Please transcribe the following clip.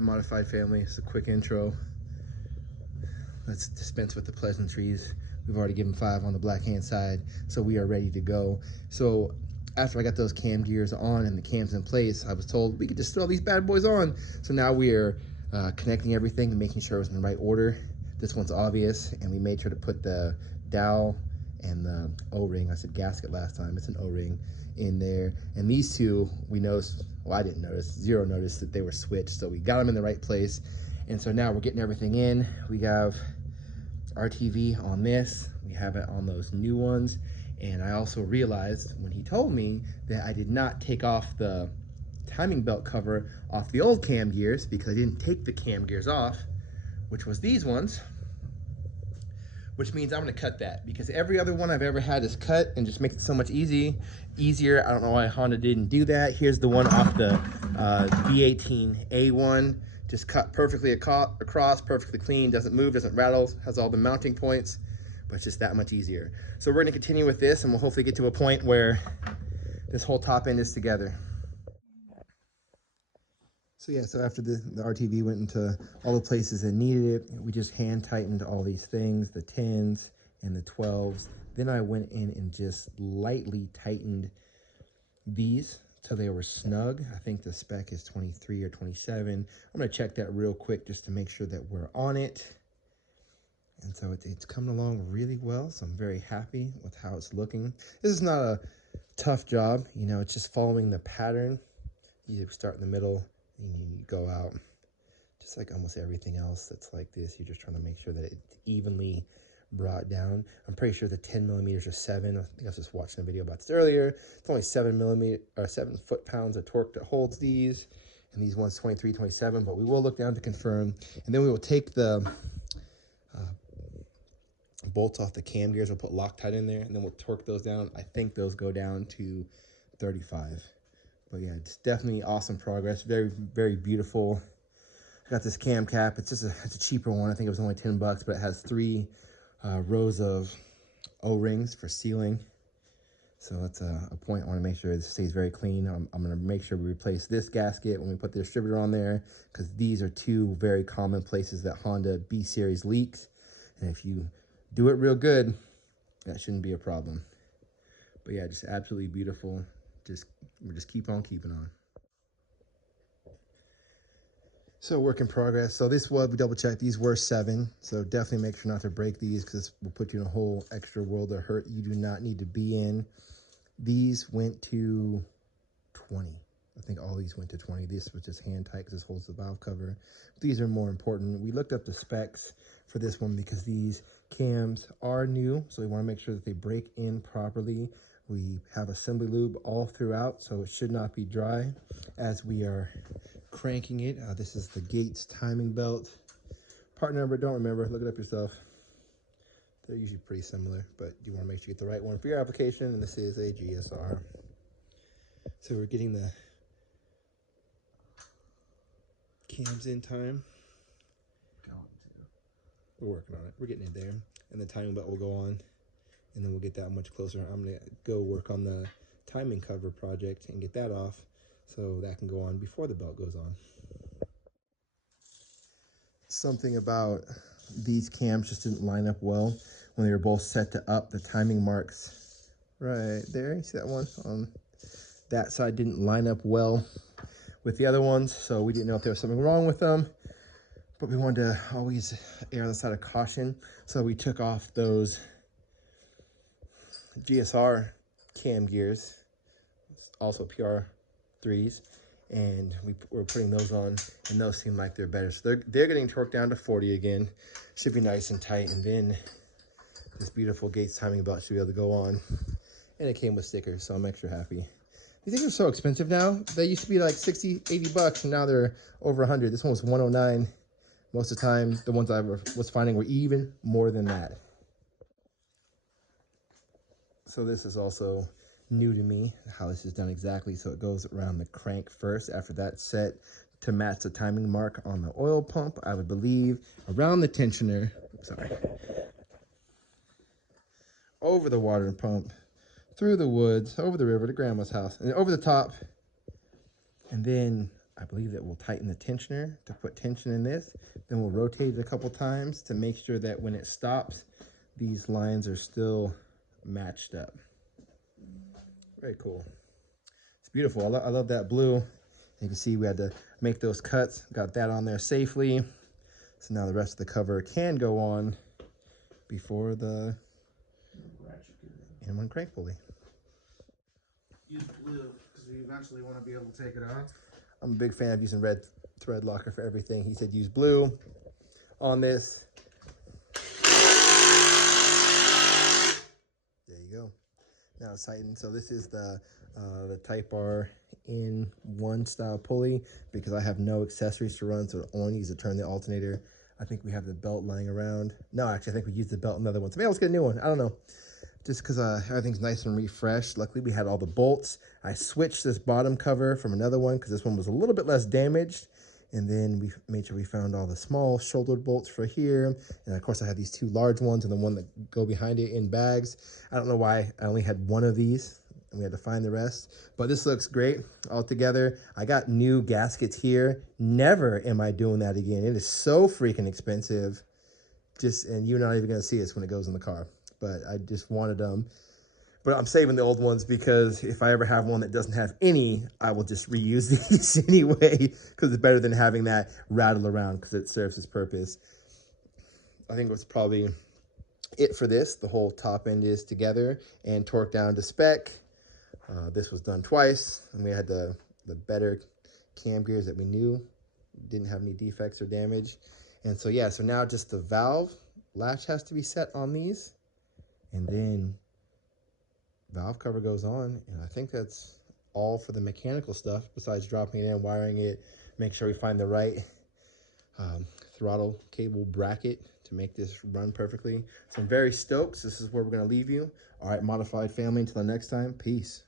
Alright, modified family, it's a quick intro. Let's dispense with the pleasantries. We've already given 5 on the black hand side, so we are ready to go. So after I got those cam gears on and the cams in place, I was told we could just throw these bad boys on. So now we are connecting everything and making sure it was in the right order. This one's obvious, and we made sure to put the dowel and the O-ring, I said gasket last time, it's an O-ring in there. And these two, we noticed, well, I didn't notice, Zero noticed that they were switched, so we got them in the right place. And so now we're getting everything in. We have RTV on this, we have it on those new ones. And I also realized when he told me that I did not take off the timing belt cover off the old cam gears because I didn't take the cam gears off, which was these ones, which means I'm gonna cut that because every other one I've ever had is cut and just makes it so much easier. I don't know why Honda didn't do that. Here's the one off the B18a one, just cut perfectly across, perfectly clean, doesn't move, doesn't rattle, has all the mounting points, but it's just that much easier. So we're gonna continue with this and we'll hopefully get to a point where this whole top end is together. So yeah, so after the RTV went into all the places that needed it, we just hand tightened all these things, the 10s and the 12s. Then I went in and just lightly tightened these till they were snug. I think the spec is 23 or 27. I'm gonna check that real quick just to make sure that we're on it. And so it's coming along really well. So I'm very happy with how it's looking. This is not a tough job. You know, it's just following the pattern. You start in the middle, and you go out, just like almost everything else that's like this. You're just trying to make sure that it's evenly brought down. I'm pretty sure the 10 millimeters are 7. I think I was just watching a video about this earlier. It's only 7 foot-pounds of torque that holds these, and these ones 23, 27, but we will look down to confirm. And then we will take the bolts off the cam gears. We'll put Loctite in there, and then we'll torque those down. I think those go down to 35. But yeah, it's definitely awesome progress. Very, very beautiful. I got this cam cap. It's a cheaper one. I think it was only 10 bucks, but it has 3 rows of O-rings for sealing. So that's a point. I want to make sure it stays very clean. I'm going to make sure we replace this gasket when we put the distributor on there, because these are 2 very common places that Honda B series leaks. And if you do it real good, that shouldn't be a problem. But yeah, just absolutely beautiful. We just keep on keeping on. So work in progress. So this was, we double checked, these were 7. So definitely make sure not to break these because this will put you in a whole extra world of hurt you do not need to be in. These went to 20. I think all these went to 20. This was just hand tight because this holds the valve cover. These are more important. We looked up the specs for this one because these cams are new. So we want to make sure that they break in properly. We have assembly lube all throughout, so it should not be dry as we are cranking it. This is the Gates timing belt. Part number, don't remember, look it up yourself. They're usually pretty similar, but you want to make sure you get the right one for your application, and this is a GSR. So we're getting the cams in time. We're working on it. We're getting it there. And the timing belt will go on, and then we'll get that much closer. I'm going to go work on the timing cover project and get that off so that can go on before the belt goes on. Something about these cams just didn't line up well when they were both set to up. The timing marks right there, you see that one on that side didn't line up well with the other ones, so we didn't know if there was something wrong with them, but we wanted to always err on the side of caution. So we took off those GSR cam gears, also PR3s, and we're putting those on, and those seem like they're better. So they're getting torqued down to 40 again. Should be nice and tight, and then this beautiful Gates timing belt should be able to go on. And it came with stickers, so I'm extra happy. These things are so expensive now. They used to be like 60, 80 bucks, and now they're over 100. This one was 109. Most of the time, the ones I was finding were even more than that. So this is also new to me, how this is done exactly. So it goes around the crank first. After that's set to match the timing mark on the oil pump, I would believe, around the tensioner, over the water pump, through the woods, over the river to grandma's house, and over the top. And then I believe that we'll tighten the tensioner to put tension in this. Then we'll rotate it a couple times to make sure that when it stops, these lines are still matched up. Very cool. It's beautiful. I love that blue. You can see we had to make those cuts, got that on there safely. So now the rest of the cover can go on before the in-one crank pulley. Use blue because we eventually want to be able to take it out. I'm a big fan of using red thread locker for everything. He said use blue on this. There you go. Now it's tightened. So this is the Type R in-one style pulley because I have no accessories to run, so I only use to turn the alternator. I think we have the belt lying around. No, actually, I think we used the belt in another one. So maybe let's get a new one. I don't know. Just because everything's nice and refreshed. Luckily, we had all the bolts. I switched this bottom cover from another one because this one was a little bit less damaged. And then we made sure we found all the small shouldered bolts for here. And of course, I have these two large ones and the one that go behind it in bags. I don't know why I only had one of these and we had to find the rest. But this looks great all together. I got new gaskets here. Never am I doing that again. It is so freaking expensive. And you're not even going to see this when it goes in the car. But I just wanted them. But I'm saving the old ones because if I ever have one that doesn't have any, I will just reuse these anyway because it's better than having that rattle around because it serves its purpose. I think it was probably it for this. The whole top end is together and torqued down to spec. This was done twice, and we had the better cam gears that we knew didn't have any defects or damage. And so, yeah, so now just the valve latch has to be set on these. And then valve cover goes on, and I think that's all for the mechanical stuff besides dropping it in, wiring it, make sure we find the right throttle cable bracket to make this run perfectly. So I'm very stoked. This is where we're going to leave you. All right, modified family, until the next time, peace.